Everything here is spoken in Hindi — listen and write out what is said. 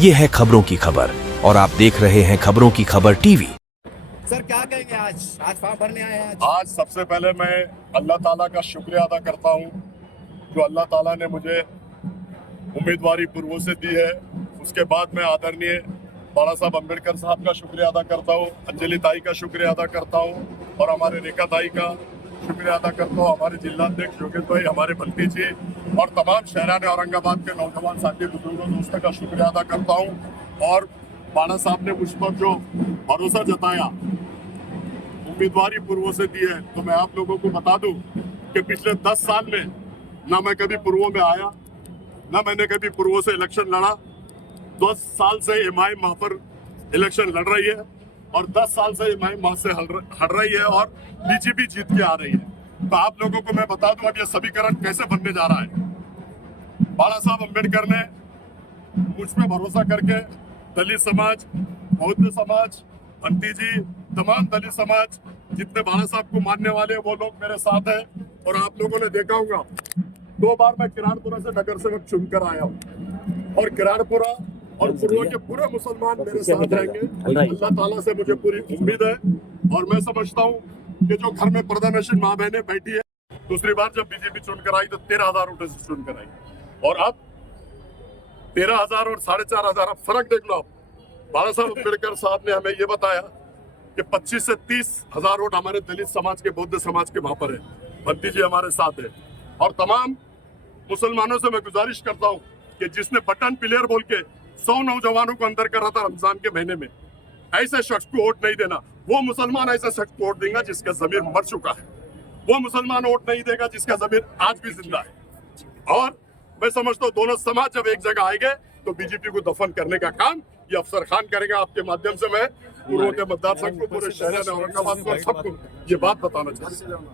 ये है खबरों की खबर और आप देख रहे हैं खबरों की खबर टीवी। सर क्या कहेंगे आज फॉर्म भरने आए हैं आज सबसे पहले मैं अल्लाह ताला का शुक्रिया अदा करता हूँ जो अल्लाह ताला ने मुझे उम्मीदवारी पूर्व से दी है। उसके बाद मैं आदरणीय बाला साहब अम्बेडकर साहब का शुक्रिया अदा करता हूँ, अंजलि ताई का शुक्रिया अदा करता हूँ और हमारे रेखा ताई का शुक्रिया अदा करता हूँ, हमारे जिलाध्यक्ष योगेश भाई, हमारे बंटी जी और तमाम शहरान औरंगाबाद के नौजवान साथी बुजुर्गों दोस्तों का शुक्रिया अदा करता हूँ। और बाला साहब ने मुझ पर जो भरोसा जताया, उम्मीदवारी पूर्व से दी है, तो मैं आप लोगों को बता दूं कि पिछले 10 साल में ना मैं कभी पूर्व में आया, ना मैंने कभी पूर्व से इलेक्शन लड़ा। 10 साल से एमआईएम वहां पर इलेक्शन लड़ रही है और 10 साल से एमआईएम वहां से हट रही है और बीजेपी जीत के आ रही है। तो आप लोगों को मैं बता दूं अब ये समीकरण कैसे बनने जा रहा है। बाला साहब अम्बेडकर ने मुझ पे भरोसा करके दलित समाज, बौद्ध समाज, बंटी जी, तमाम दलित समाज जितने बाला साहब को मानने वाले हैं वो लोग मेरे साथ हैं। और आप लोगों ने देखा होगा 2 बार मैं किरानपुरा से नगर सेवक चुनकर आया हूँ और किरानपुरा और पूर्व के पूरे मुसलमान मेरे साथ रहेंगे। अल्लाह ताला से मुझे पूरी उम्मीद है और मैं समझता हूँ कि जो घर में प्रधानमंत्री माँ बहनें बैठी है, दूसरी बार जब बीजेपी चुनकर आई तो 13,000 वोटों से चुनकर आई और अब 13,000 और 4,500 फर्क देख लो आप। बाला साहब अम्बेडकर साहब ने हमें ये बताया कि 25 से 30,000 वोट हमारे दलित समाज के, बौद्ध समाज के वहां पर है। बंटी जी हमारे साथ है और तमाम मुसलमानों से मैं गुजारिश करता हूँ कि जिसने बटन प्लेयर बोल के 100 नौजवानों को अंदर करा था रमजान के महीने में, ऐसे शख्स को वोट नहीं देना। वो मुसलमान ऐसे शख्स को वोट देगा जिसका जमीर मर चुका है, वो मुसलमान वोट नहीं देगा जिसका जमीर आज भी जिंदा है। और मैं समझता हूँ दोनों समाज जब एक जगह आएंगे तो बीजेपी को दफन करने का काम ये अफसर खान करेगा। आपके माध्यम से मैं पूर्व के मतदार संघ को, पूरे शहर औरंगाबाद को, सबको ये बात बताना चाहता हूँ।